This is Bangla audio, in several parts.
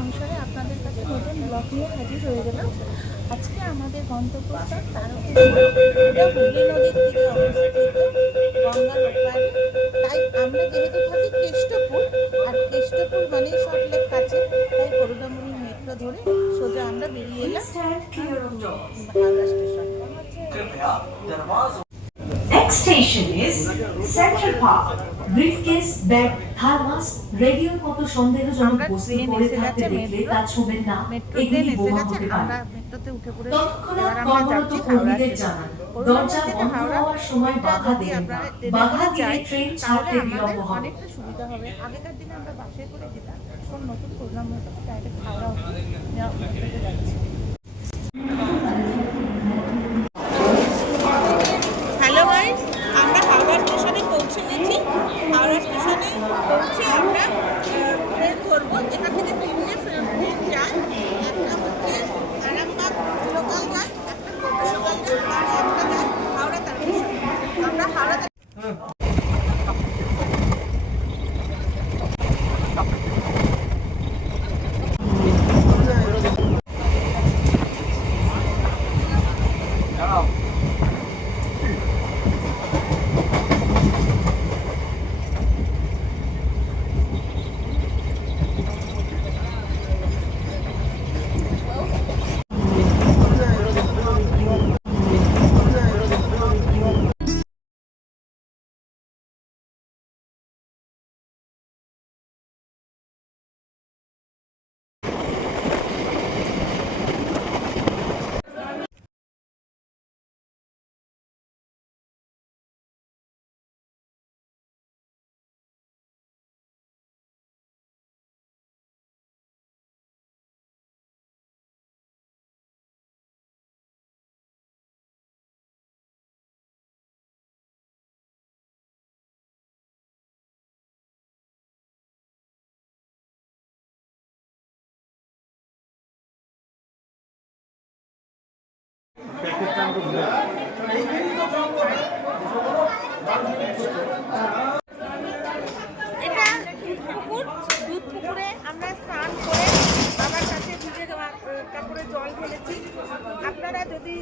সংসারে আপনাদের কাছে নতুন ব্লগ নিয়ে হাজির হয়ে গেলাম। আজকে আমাদের গন্তব্যস্থান তারকেশ্বর, এটা হুগলি নদীর তীরে অবস্থিত, গঙ্গার ওপারে। তাই আমরা যেহেতু থাকি কেষ্টপুর, আর কেষ্টপুর মানেই সল্টলেক কাছে, তাই করুণাময়ী মেট্রো ধরে সোজা আমরা বেরিয়ে এলাম Howrah station. Next station is Central Park. Briefcase, bag, thermos, রেডিওর মতো সন্দেহজনক বস্তু পড়ে থাকতে দেখলে তা ছুঁবেন না, এগুলি বোমা হতে পারে। তৎক্ষণাৎ কর্মরত কর্মীদের জানান, দরজা বন্ধ হওয়ার সময় বাধা দেবেন না। বাধা দিলে ট্রেন ছাড়তে বিলম্ব হবে। অনেকটা সুবিধা হবে। আগেকার দিনে আমরা বাসে করে যেতাম, এখন নতুন প্রোগ্রামের সাথে ডাইরেক্ট হাওড়া মেট্রোতে যাচ্ছি। হ্যালো গাইস, আমরা হাওড়া স্টেশনে পৌঁছে গেছি। হাওড়া স্টেশনে পৌঁছে আমরা ট্রেন ধরবো। এখান থেকে তিনটে ট্রেন যায়, একটা হচ্ছে আরামবাগ লোকাল যায়, একটা লোকাল যায়, আর একটা যায় হাওড়া তারকেশ্বর। আমরা হাওড়া এটা দুধ পুকুরে আমরা স্নান করে বাবার কাছে ভিজে কাপড়ে জল ঢেলেছি। আপনারা যদি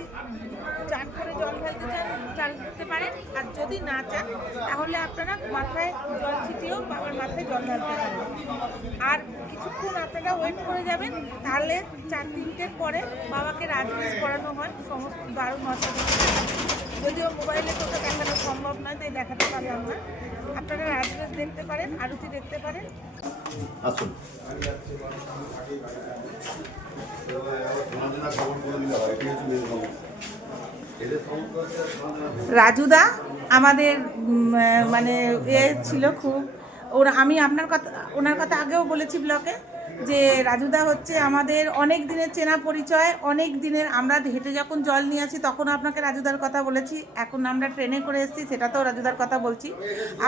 চান করে জল ঢালতে চান ঢালতে পারেন, আর যদি না চান তাহলে আপনারা মাথায় জল ছিটিয়েও বাবার মাথায় জল ঢালতে পারেন। আর কিছুক্ষণ আপনারা ওয়েট করে যাবেন, তাহলে 4-3টের পরে বাবাকে রাজবেশ করানো হয় সমস্ত 12-9টা। যদিও মোবাইলে তো দেখানো সম্ভব নয়, তাই দেখাতে পারলাম না। আপনারা রাজবেশ দেখতে পারেন, আরতি দেখতে পারেন। আসুন। রাজুদা আমাদের মানে ছিল খুব, আমি ওনার কথা আগেও বলেছি ব্লগে, যে রাজুদা হচ্ছে আমাদের অনেক দিনের চেনা পরিচয়। অনেক দিনের আমরা হেঁটে যখন জল নিয়ে আসি তখন আপনাকে রাজুদার কথা বলেছি, এখন আমরা ট্রেনে করে এসেছি সেটাতেও রাজুদার কথা বলছি।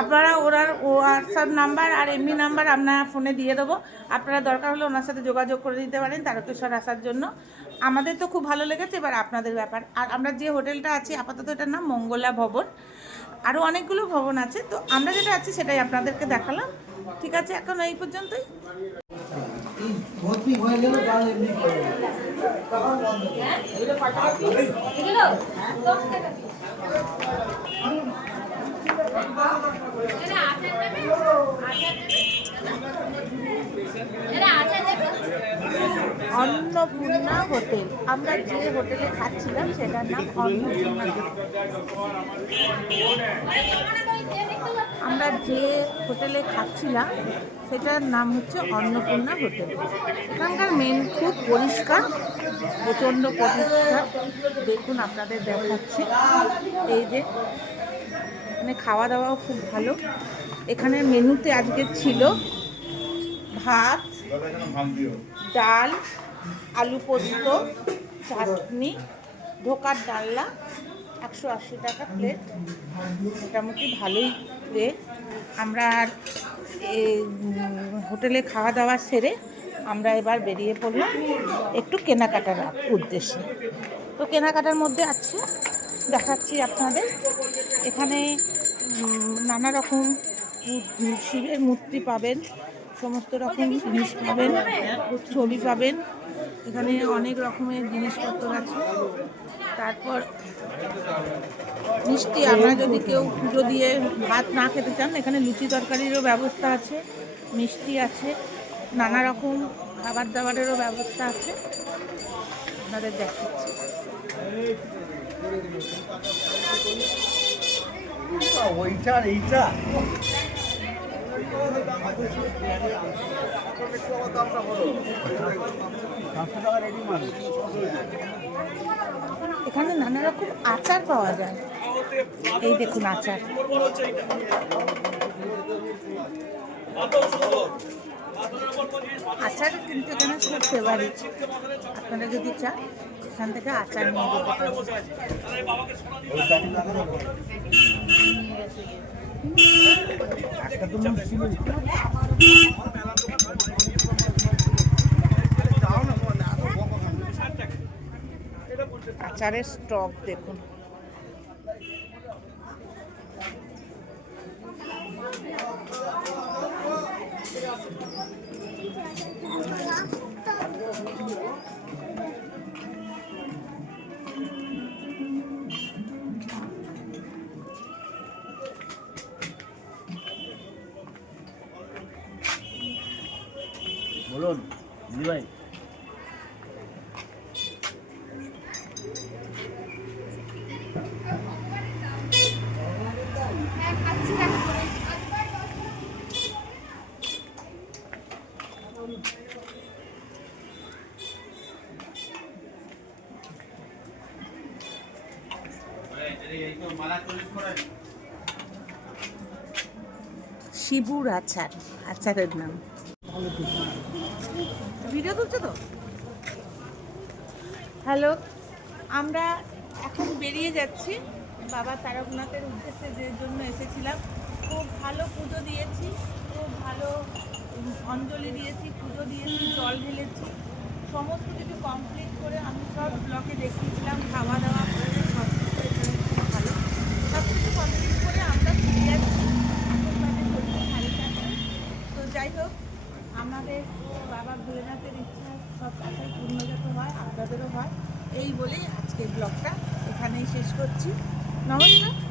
আপনারা ওনার হোয়াটসঅ্যাপ নাম্বার আর এমনি নাম্বার আপনার ফোনে দিয়ে দেবো, আপনারা দরকার হলে ওনার সাথে যোগাযোগ করে দিতে পারেন তারকেশ্বর আসার জন্য। আমাদের তো খুব ভালো লেগেছে, এবার আপনাদের ব্যাপার। আর আমরা যে হোটেলটা আছি আপাতত এটার নাম মঙ্গলা ভবন, আরও অনেকগুলো ভবন আছে, তো আমরা যেটা আছি সেটাই আপনাদেরকে দেখালাম। ঠিক আছে, এখন এই পর্যন্তই। অন্নপূর্ণা হোটেল, আমরা যে হোটেলে খাচ্ছিলাম সেটার নাম অন্নপূর্ণা। আমরা যে হোটেলে খাচ্ছিলাম সেটার নাম হচ্ছে অন্নপূর্ণা হোটেল। এখানকার মেন খুব পরিষ্কার, প্রচণ্ড পরিষ্কার। দেখুন আপনাদের দেখাচ্ছি, এই যে মানে খাওয়া দাওয়াও খুব ভালো। এখানের মেনুতে আজকে ছিল ভাত, ডাল, আলু পোস্ত, চাটনি, ধোকার ডালনা, 180 টাকা প্লেট। মোটামুটি ভালোই রেট। আমরা হোটেলে খাওয়া দাওয়া সেরে আমরা এবার বেরিয়ে পড়লাম একটু কেনাকাটার উদ্দেশ্যে। তো কেনাকাটার মধ্যে আছে দেখাচ্ছি আপনাদের। এখানে নানা রকম শিবের মূর্তি পাবেন, সমস্ত রকম জিনিস পাবেন, ছবি পাবেন। এখানে অনেক রকমের জিনিসপত্র আছে। তারপর মিষ্টি, আমরা যদি কেউ পুজো দিয়ে ভাত না খেতে চান, এখানে লুচি তরকারিরও ব্যবস্থা আছে, মিষ্টি আছে, নানা রকম খাবার দাবারেরও ব্যবস্থা আছে। আপনাদের দেখাচ্ছি। এখানে নানা রকম আচার পাওয়া যায়। এই দেখুন আচার। আচার কিন্তু এখানে খুব ফেভারিট। আপনারা যদি চান এখান থেকে আচার নিয়ে যেতে পারেন। আচারের স্টক দেখুন। বলুন দিদি ভাই। শিবুর আচার, আচারের নাম। ভিডিও তুলছো তো? হ্যালো, আমরা এখন বেরিয়ে যাচ্ছি বাবা তারকনাথের উদ্দেশ্যে, যে জন্য এসেছিলাম। খুব ভালো পুজো দিয়েছি, খুব ভালো অঞ্জলি দিয়েছি, পুজো দিয়েছি, জল ঢেলেছি, সমস্ত কিছু কমপ্লিট করে আমি সব ব্লকে দেখিয়েছিলাম। খাওয়া দাওয়া করে সব কিছু এখানে খুব ভালো, সব কিছু কমপ্লিট করে আমরা ফিরে যাচ্ছি। আপনাদের শরীর ভালো থাকবে। তো যাই হোক, আমাদের বাবা ভোলেনাথের ইচ্ছা সব কাছে পূর্ণ যাতে হয়, আপনাদেরও হয়, এই বলেই আজকের ব্লগটা এখানেই শেষ করছি। নমস্কার।